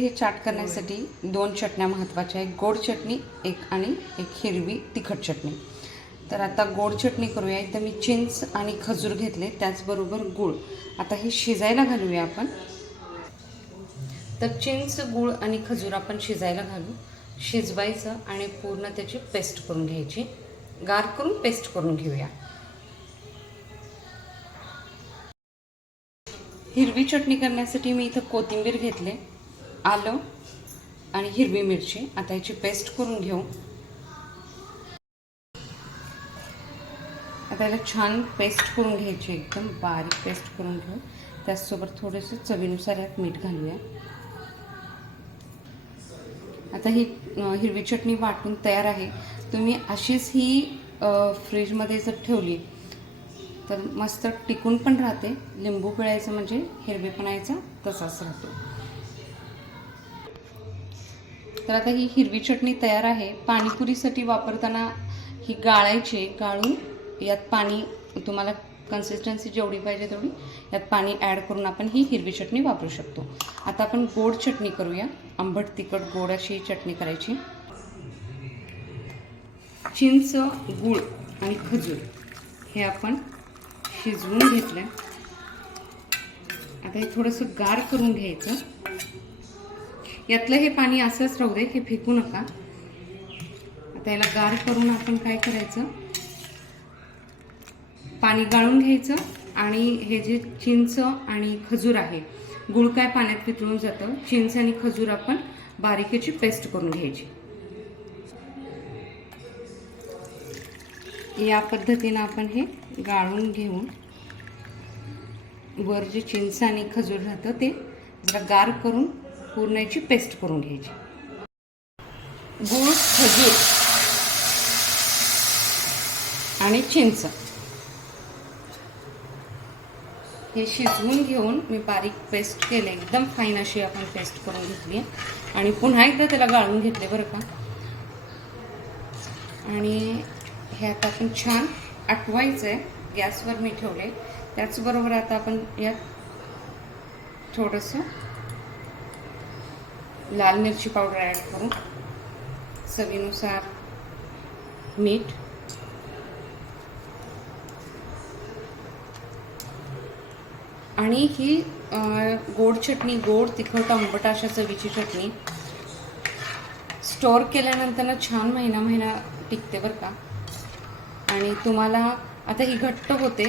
हे चाट करण्यासाठी दोन चटण्या महत्त्वाच्या आहेत. गोड चटणी एक आणि एक हिरवी तिखट चटणी. तर आता गोड चटणी करूया. इथं मी चिंच आणि खजूर घेतले त्याचबरोबर गूळ. आता हे शिजायला घालूया आपण. तर चिंच गूळ आणि खजूर आपण शिजायला घालू. शिजवायचं आणि पूर्ण त्याची पेस्ट करून घ्यायची. गार करून पेस्ट करून घेऊया. हिरवी चटणी करण्यासाठी मी इथं कोथिंबीर घेतले. आलं आणि हिरवी मिरची. आता याची पेस्ट करून घेऊ. आता याला छान पेस्ट करून घ्यायची एकदम बारीक पेस्ट करून घेऊ. त्याचसोबत थोडंसं चवीनुसार यात मीठ घालूया. आता ही हिरवी चटणी वाटून तयार आहे. तुम्ही अशीच ही फ्रीजमध्ये जर ठेवली तर मस्त टिकून पण राहते. लिंबू पिळायचं म्हणजे हिरवेपणायचा तसाच राहतो. तर आता ही हिरवी चटणी तयार आहे. पाणीपुरीसाठी वापरताना ही गाळायची गाळून यात पाणी तुम्हाला कन्सिस्टन्सी जेवढी पाहिजे तेवढी यात पाणी ॲड करून आपण ही हिरवी चटणी वापरू शकतो. आता आपण गोड चटणी करूया. आंबट तिखट गोड अशी ही चटणी करायची. चिंच गूळ आणि खजूर हे आपण शिजवून घेतलं आता हे थोडंसं गार करून घ्यायचं. यातलं हे पाणी असंच राहू दे हे फेकू नका. आता याला गार करून आपण काय करायचं? पाणी गाळून घ्यायचं आणि हे जे चिंच आणि खजूर आहे गुळ काय पाण्यात वितळून जातं? चिंच आणि खजूर आपण बारीकीची पेस्ट करून घ्यायची. या पद्धतीनं आपण हे गाळून घेऊन वर जे चिंच आणि खजूर राहतं ते जरा गार करून पूर्ण याची पेस्ट करून घ्यायची. गूळ खजूर आणि चिंच. हे शिजवून घेऊन मी बारीक पेस्ट केले. एकदम फाईन अशी आपण पेस्ट करून घेतली आहे. आणि पुन्हा एकदा त्याला गाळून घेतले बरं का. आणि हे आता आपण छान आटवायचं आहे गॅसवर मी ठेवले. त्याचबरोबर आता आपण यात थोडंसं लाल मिरची पावडर ॲड करू. चवीनुसार मीठ. आणि ही गोड चटणी गोड तिखट आंबट अशा चवीची चटणी. स्टोअर केल्यानंतर ना छान महिना महिना टिकते बरं का. आणि तुम्हाला आता ही घट्ट होते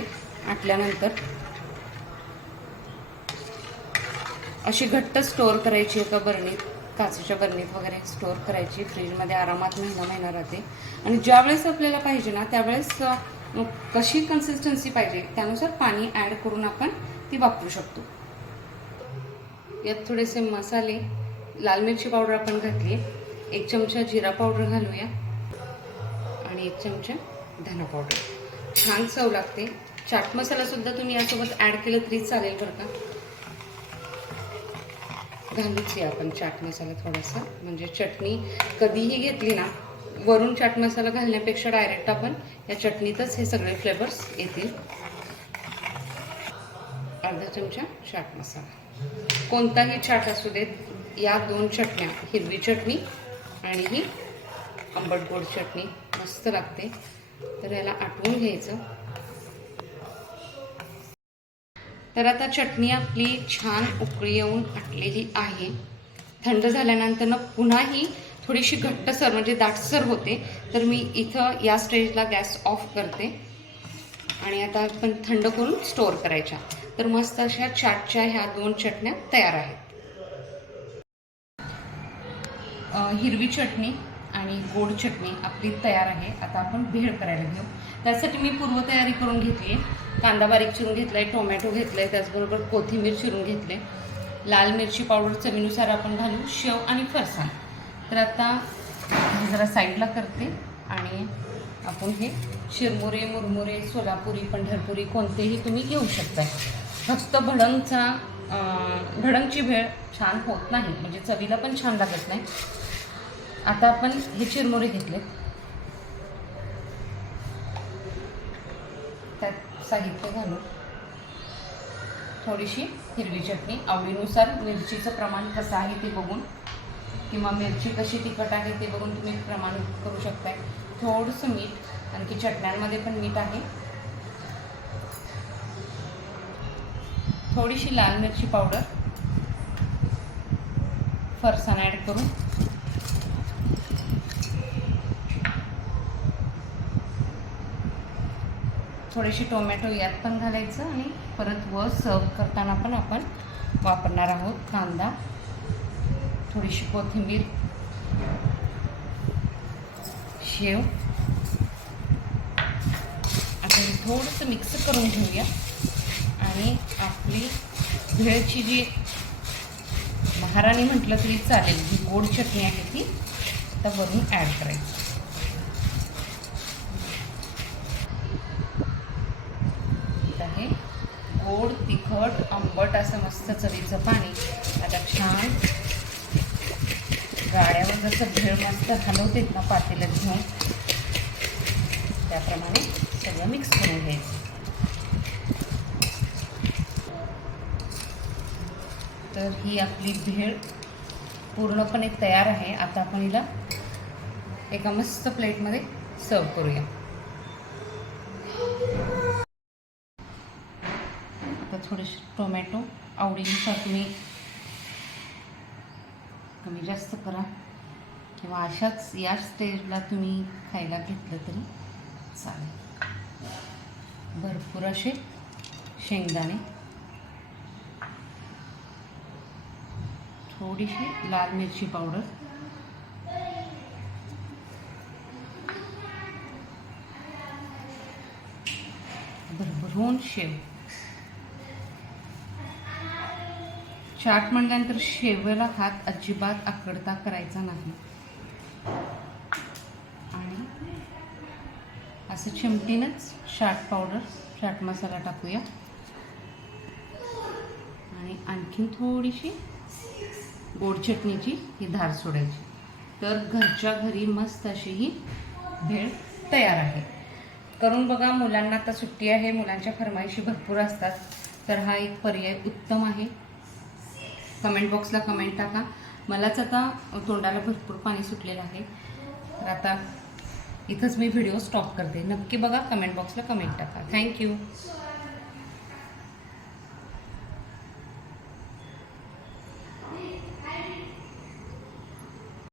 आटल्यानंतर. अशी घट्ट स्टोअर करायची एका बरणीत काचेच्या बरणीत वगैरे स्टोअर करायची फ्रीजमध्ये आरामात महिना महिना राहते. आणि ज्यावेळेस आपल्याला पाहिजे ना त्यावेळेस मग कशी कन्सिस्टन्सी पाहिजे त्यानुसार पाणी ॲड करून आपण ती वापरू शकतो. यात थोडेसे मसाले लाल मिरची पावडर आपण घातली एक चमचा जिरा पावडर घालूया आणि एक चमचा धना पावडर. छान चव लागते. चाट मसालासुद्धा तुम्ही यासोबत ॲड केलं तरी चालेल बरं का? घालूच या आपण चाट मसाला थोडासा. म्हणजे चटणी कधीही घेतली ना वरून चाट मसाला घालण्यापेक्षा डायरेक्ट आपण या चटणीतच हे सगळे फ्लेवर्स येतील. अर्धा चमचा चाट मसाला. कोणताही चाट असू देत या दोन चटण्या हिरवी चटणी आणि ही आंबट गोड चटणी मस्त लागते. तर याला आटवून घ्यायचं. तर आता चटणी आपली छान उकळी येऊन आटलेली आहे. थंड झाल्यानंतर पुन्हाही पुन्हा ही थोडीशी घट्टसर म्हणजे दाटसर होते. तर मी इथं या स्टेजला गॅस ऑफ करते. आणि आता आपण थंड करून स्टोअर करायच्या. तर मस्त अशा चाटच्या ह्या दोन चटण्या तयार आहेत. हिरवी चटणी. आणि गोड चटणी आपली तयार आहे. आता आपण भेळ करायला घेऊ. त्यासाठी मी पूर्वतयारी करून घेतली आहे. कांदा बारीक चिरून घेतला आहे टोमॅटो घेतलं आहे त्याचबरोबर कोथिंबीर चिरून घेतले लाल मिरची पावडर चवीनुसार आपण घालू शेव आणि फरसाण. तर आता जरा साईडला करते आणि आपण हे शिरमुरे मुरमुरे सोलापुरी पंढरपुरी कोणतेही तुम्ही घेऊ शकता फक्त भडंगचा भडंगची भेळ छान होत नाही. म्हणजे चवीला पण छान लागत नाही. आता आपण हे चिरमुरे घेतले. त्यात साहित्य घालून थोडीशी हिरवी चटणी. आवडीनुसार मिरचीचं प्रमाण कसं आहे ते बघून किंवा मिरची कशी तिखट आहे ते बघून तुम्ही प्रमाण करू शकताय. थोडंसं मीठ आणखी चटण्यांमध्ये पण मीठ आहे. थोडीशी लाल मिरची पावडर फरसाण ॲड करून थोडेसे टोमॅटो यात पण घालायचं आणि परत व सर्व करताना पण आपण वापरणार आहोत कांदा. थोडीशी कोथिंबीर. शेव. आपण थोडंसं मिक्स करून घेऊया. आणि आपली भेळची जी महाराणी म्हटलं तरी चालेल जी गोड चटणी आहे ती आता वरून ॲड करायची आता हे गोड तिखट आंबट असं मस्त चवीचं पाणी. आता छान. गाड्यावर जसं भेळ मस्त हलवतेत ना पातेल्यात घेऊन. त्याप्रमाणे सगळं मिक्स करून घ्यायचं. तर ही आपली भेळ पूर्णपणे तयार आहे. आता आपण हिला एका मस्त प्लेटमध्ये सर्व करूया. थोडेसे टोमॅटो आवडीनुसार तुम्ही कमी जास्त करा. किंवा अशाच याच स्टेजला तुम्ही खायला घेतलं तरी चालेल. भरपूर असे शेंगदाणे. थोडीशी लाल मिरची पावडर. भरभरून शेव. शार्ट म्हणल्यानंतर शेवेला हात अजिबात आकडता करायचा नाही. आणि असं चिमटीनंच शार्ट पावडर शार्ट मसाला टाकूया. आणि आणखीन थोडीशी गोड चटणीची ही धार सोडायची. तर घरच्या घरी मस्त अशी ही भेळ तयार आहे. करून बघा मुलांना आता सुट्टी आहे मुलांच्या फरमाईशी भरपूर असतात. तर हा एक पर्याय उत्तम आहे. कमेंट बॉक्सला कमेंट टाका. मलाच आता तोंडाला भरपूर पाणी सुटलेलं आहे. तर आता इथंच मी व्हिडिओ स्टॉप करते. नक्की बघा कमेंट बॉक्सला कमेंट टाका. Thank you.